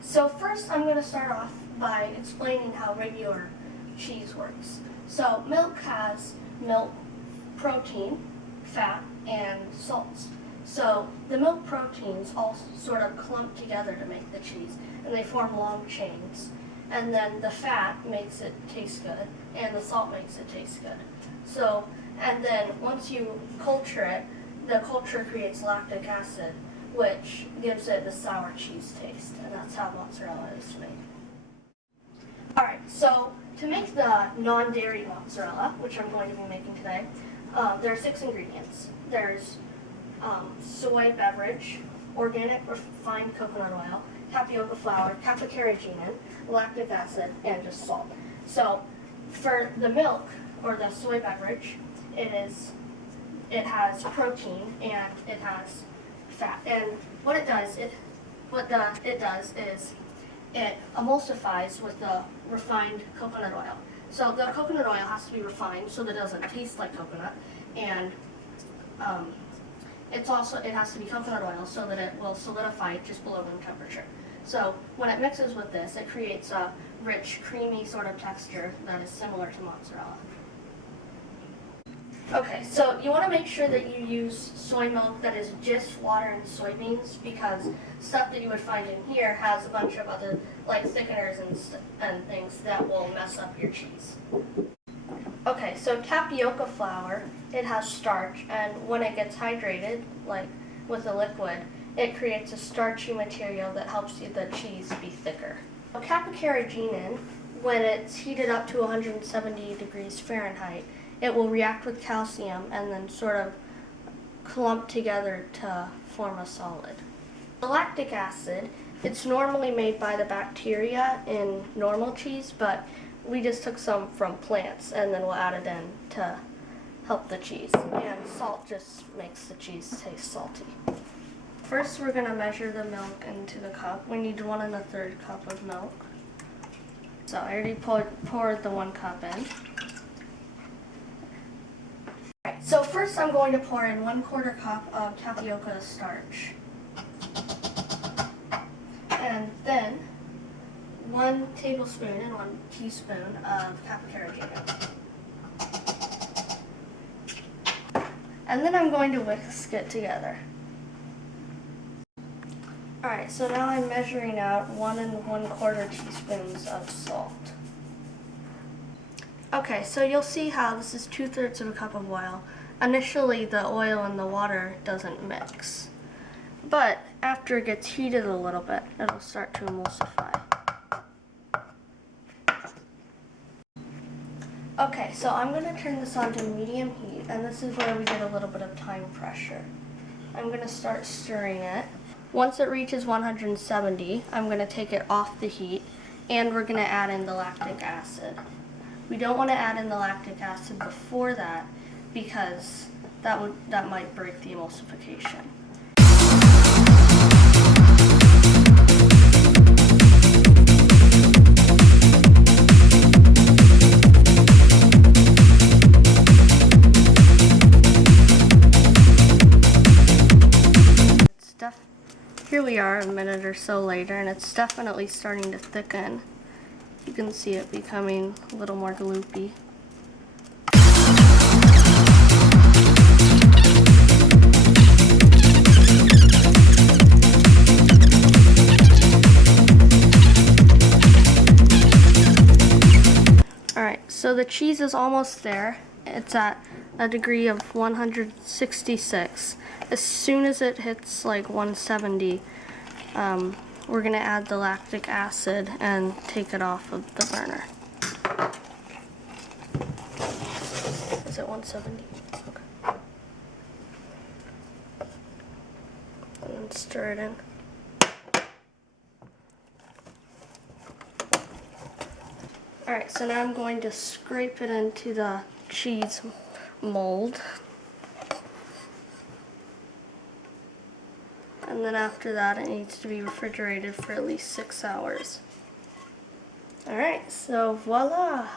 So first I'm going to start off by explaining how regular cheese works. So milk has milk, protein, fat, and salts. So the milk proteins all sort of clump together to make the cheese, and they form long chains. And then the fat makes it taste good, and the salt makes it taste good. So, and then once you culture it, the culture creates lactic acid, which gives it the sour cheese taste, and that's how mozzarella is made. Alright, so to make the non-dairy mozzarella, which I'm going to be making today, there are 6 ingredients. There's soy beverage, organic refined coconut oil, tapioca flour, capicaraginin, lactic acid, and just salt. So for the milk, or the soy beverage, it has protein and it has fat. And what it does is it emulsifies with the refined coconut oil. So the coconut oil has to be refined so that it doesn't taste like coconut, and it has to be coconut oil so that it will solidify just below room temperature. So when it mixes with this, it creates a rich, creamy sort of texture that is similar to mozzarella. Okay, so you want to make sure that you use soy milk that is just water and soybeans, because stuff that you would find in here has a bunch of other like thickeners and things that will mess up your cheese. Okay, so tapioca flour, it has starch, and when it gets hydrated, like with a liquid, it creates a starchy material that helps the cheese be thicker. So capicaraginin, when it's heated up to 170 degrees Fahrenheit, it will react with calcium and then sort of clump together to form a solid. The lactic acid, it's normally made by the bacteria in normal cheese, but we just took some from plants and then we'll add it in to help the cheese. And salt just makes the cheese taste salty. First we're going to measure the milk into the cup. We need 1 1/3 cup of milk. So I already poured the 1 cup in. Alright, so first I'm going to pour in 1/4 cup of tapioca starch. And then 1 tablespoon and 1 teaspoon of capicaraginin. And then I'm going to whisk it together. Alright, so now I'm measuring out 1 1/4 teaspoons of salt. Okay, so you'll see how this is 2/3 of a cup of oil. Initially, the oil and the water doesn't mix. But after it gets heated a little bit, it'll start to emulsify. Okay, so I'm going to turn this on to medium heat, and this is where we get a little bit of time pressure. I'm going to start stirring it. Once it reaches 170, I'm going to take it off the heat, and we're going to add in the lactic acid. We don't want to add in the lactic acid before that, because that might break the emulsification. Here we are a minute or so later, and it's definitely starting to thicken. You can see it becoming a little more gloopy. Alright, so the cheese is almost there. It's at a degree of 166. As soon as it hits like 170, we're going to add the lactic acid and take it off of the burner. Is it 170? Okay. And then stir it in. Alright, so now I'm going to scrape it into the cheese mold. And then after that, it needs to be refrigerated for at least 6 hours. Alright, so voila!